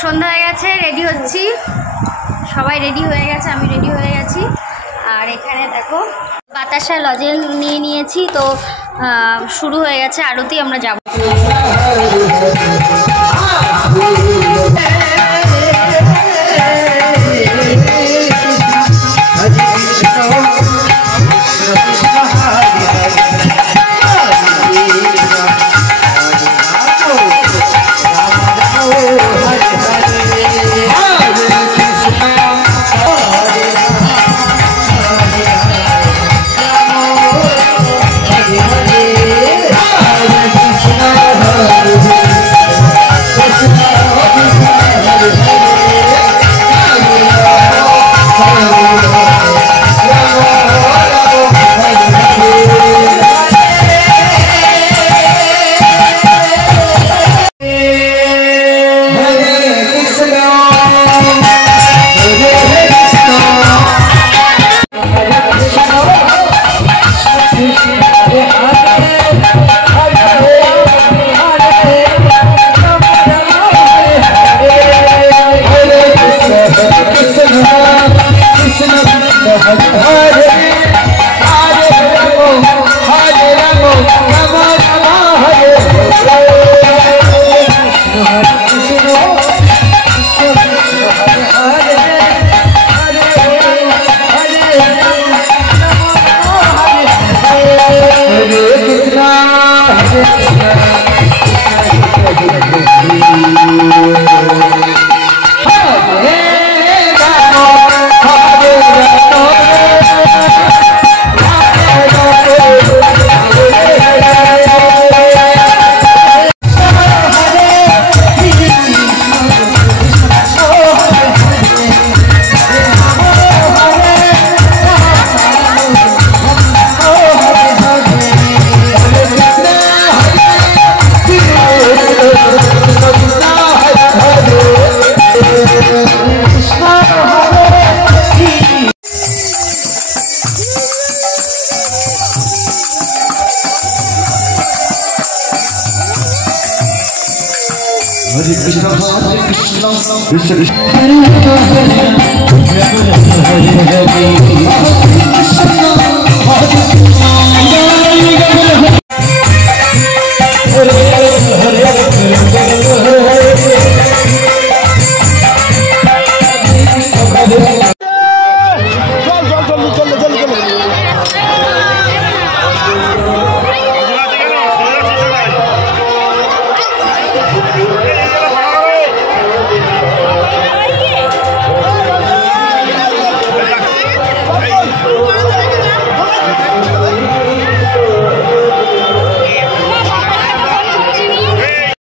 সন্ধ্যা হয়ে গেছে, রেডি হচ্ছি, সবাই রেডি হয়ে গেছে, আমি রেডি হয়ে গেছি। আর এখানে দেখো বাতাসা লজেন নিয়ে নিয়েছি, তো শুরু হয়ে গেছে আরতি, আমরা যাব। Hare Krishna, Krishna Krishna, Hare Hare, Hare Krishna, Hare Krishna.